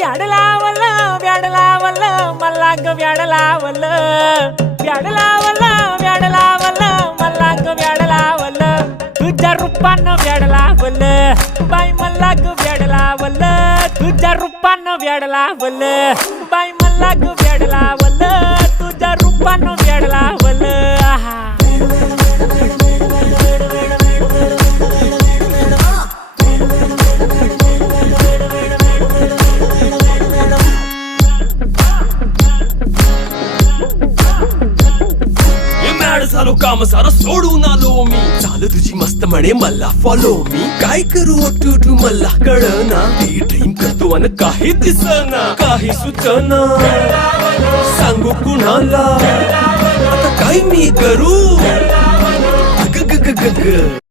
व्याड लावलं व्याड लावलं मला ग व्याड लावलं व्याड लावलं व्याड लावलं मला ग व्याड लावलं तुझ्या रूपानं व्याड लावलं बाई मला ग व्याड लावलं तुझ्या रूपानं व्याड लावलं बाई मला ग व्याड लावलं तुझ्या रूपानं व्याड लावलं आहा झालो काम सारं सोडून आलो मी चाल तुझी मस्त म्हणे मला फॉलो मी काय करू टू मला कळना ती ड्रीम करतो आणि काही दिसना काही सुचना सांगू कुणाला आता काय मी करू ग ग ग ग ग